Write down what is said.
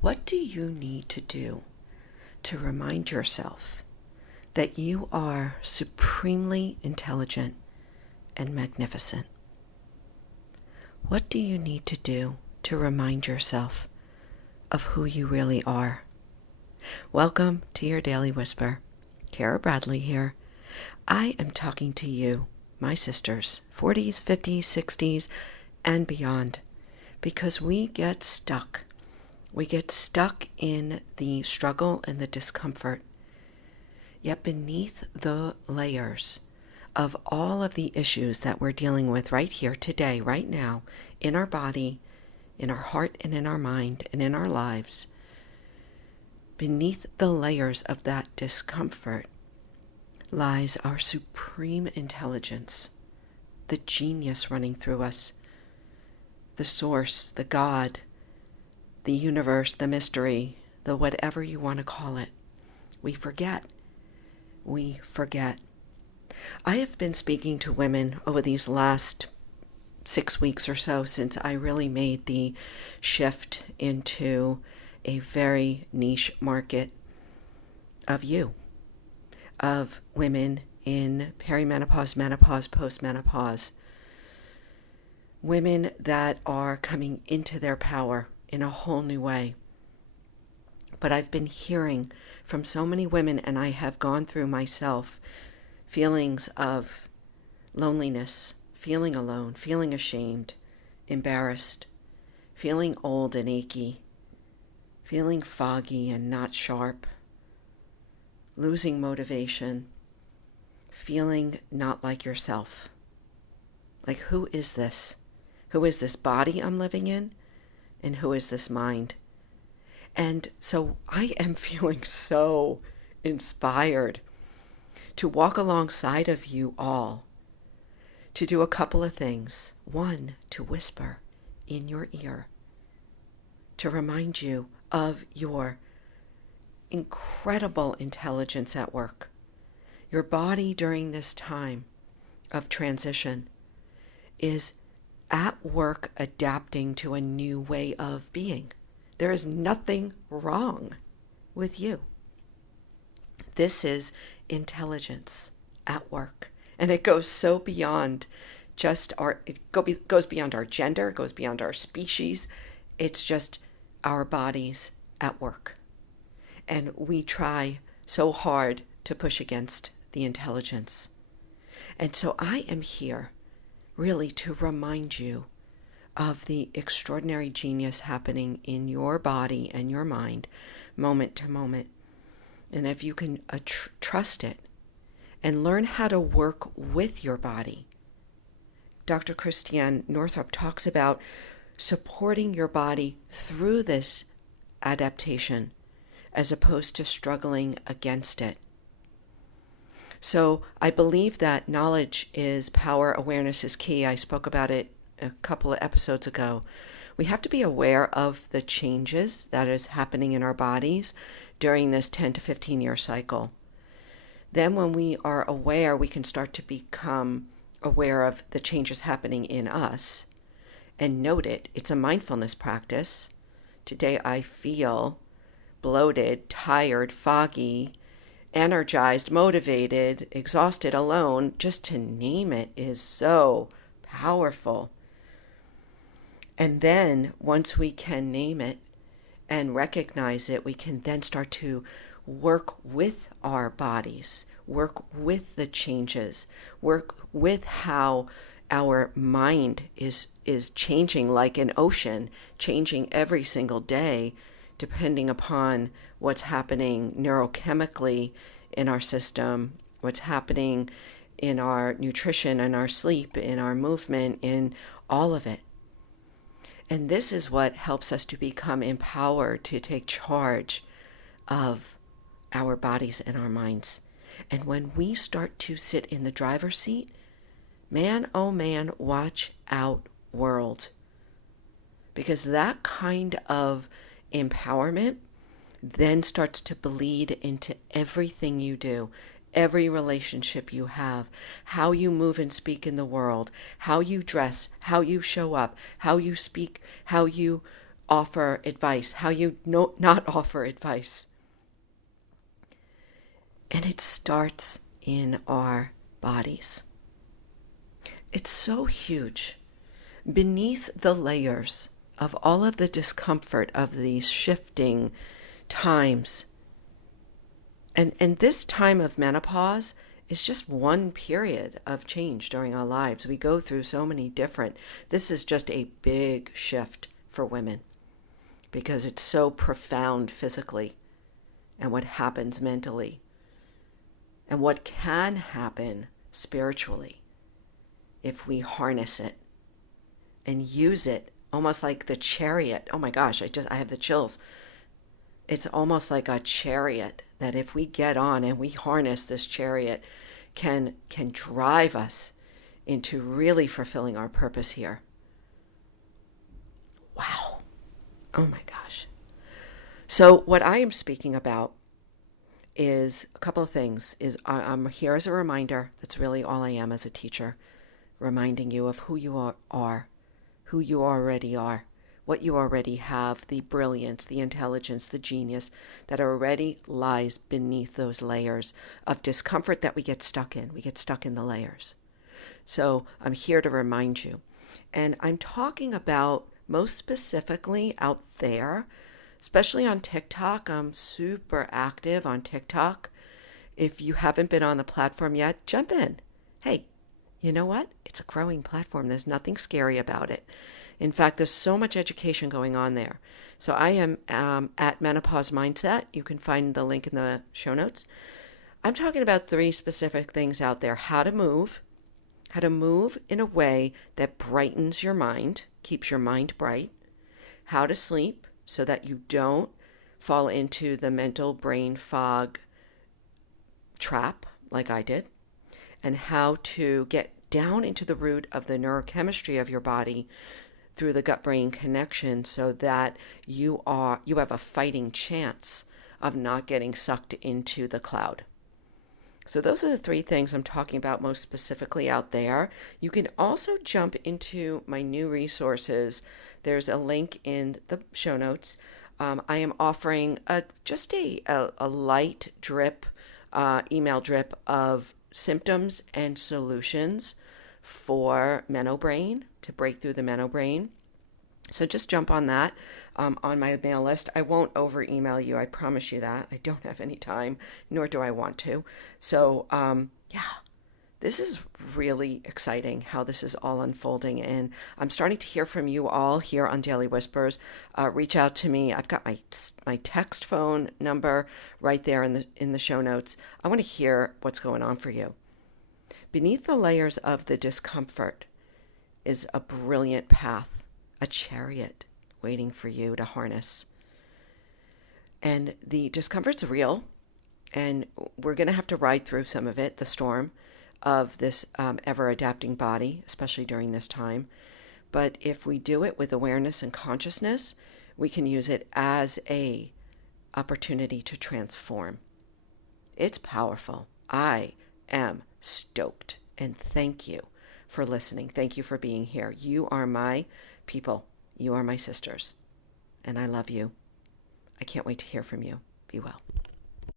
What do you need to do to remind yourself that you are supremely intelligent and magnificent? What do you need to do to remind yourself of who you really are? Welcome to your Daily Whisper. Kara Bradley here. I am talking to you, my sisters, 40s, 50s, 60s, and beyond, because we get stuck. We get stuck in the struggle and the discomfort. Yet beneath the layers of all of the issues that we're dealing with right here, today, right now, in our body, in our heart, and in our mind, and in our lives, beneath the layers of that discomfort lies our supreme intelligence, the genius running through us, the source, the God, the universe, the mystery, the whatever you want to call it. We forget. I have been speaking to women over these last 6 weeks or so since I really made the shift into a very niche market of women in perimenopause, menopause, postmenopause, women that are coming into their power in a whole new way. But I've been hearing from so many women, and I have gone through myself, feelings of loneliness, feeling alone, feeling ashamed, embarrassed, feeling old and achy, feeling foggy and not sharp, losing motivation, feeling not like yourself. Like, who is this? Who is this body I'm living in? And who is this mind? And so I am feeling so inspired to walk alongside of you all, to do a couple of things. One, to whisper in your ear, to remind you of your incredible intelligence at work. Your body during this time of transition is at work adapting to a new way of being. There is nothing wrong with you. This is intelligence at work. And it goes so beyond goes beyond our gender, goes beyond our species. It's just our bodies at work. And we try so hard to push against the intelligence. And so I am here really to remind you of the extraordinary genius happening in your body and your mind, moment to moment. And if you can trust it and learn how to work with your body. Dr. Christiane Northrup talks about supporting your body through this adaptation as opposed to struggling against it. So I believe that knowledge is power, awareness is key. I spoke about it a couple of episodes ago. We have to be aware of the changes that is happening in our bodies during this 10 to 15 year cycle. Then when we are aware, we can start to become aware of the changes happening in us and note it. It's a mindfulness practice. Today I feel bloated, tired, foggy, energized, motivated, exhausted, alone, just to name it, is so powerful. And then once we can name it and recognize it, we can then start to work with our bodies, work with the changes, work with how our mind is changing like an ocean, changing every single day, depending upon what's happening neurochemically in our system, what's happening in our nutrition and our sleep, in our movement, in all of it. And this is what helps us to become empowered to take charge of our bodies and our minds. And when we start to sit in the driver's seat, man, oh man, watch out, world. Because that kind of empowerment then starts to bleed into everything you do, every relationship you have, how you move and speak in the world, how you dress, how you show up, how you speak, how you offer advice, how you not offer advice. And it starts in our bodies. It's so huge. Beneath the layers of all of the discomfort of these shifting times, and this time of menopause is just one period of change during our lives. We go through so many different, this is just a big shift for women because it's so profound physically and what happens mentally and what can happen spiritually if we harness it and use it almost like the chariot. Oh my gosh, I have the chills. It's almost like a chariot that if we get on and we harness this chariot can drive us into really fulfilling our purpose here. Wow. Oh my gosh. So what I am speaking about is a couple of things. I'm here as a reminder. That's really all I am as a teacher, reminding you of who you are, who you already are, what you already have, the brilliance, the intelligence, the genius that already lies beneath those layers of discomfort that we get stuck in. We get stuck in the layers. So I'm here to remind you. And I'm talking about most specifically out there, especially on TikTok. I'm super active on TikTok. If you haven't been on the platform yet, jump in. Hey, you know what? It's a growing platform. There's nothing scary about it. In fact, there's so much education going on there. So I am at Menopause Mindset. You can find the link in the show notes. I'm talking about 3 specific things out there. How to move in a way that brightens your mind, keeps your mind bright. How to sleep so that you don't fall into the mental brain fog trap like I did. And how to get down into the root of the neurochemistry of your body through the gut-brain connection so that you have a fighting chance of not getting sucked into the cloud. So those are the 3 things I'm talking about most specifically out there. You can also jump into my new resources. There's a link in the show notes. I am offering just a light drip, email drip of symptoms and solutions for menobrain, to break through the menobrain. So just jump on that on my mail list. I won't over email you. I promise you that. I don't have any time, nor do I want to. So this is really exciting how this is all unfolding. And I'm starting to hear from you all here on Daily Whispers. Reach out to me. I've got my text phone number right there in the show notes. I want to hear what's going on for you. Beneath the layers of the discomfort is a brilliant path, a chariot waiting for you to harness. And the discomfort's real, and we're going to have to ride through some of it, the storm of this ever-adapting body, especially during this time. But if we do it with awareness and consciousness, we can use it as a opportunity to transform. It's powerful. I am stoked, and thank you for listening. Thank you for being here. You are my people. You are my sisters, and I love you. I can't wait to hear from you. Be well.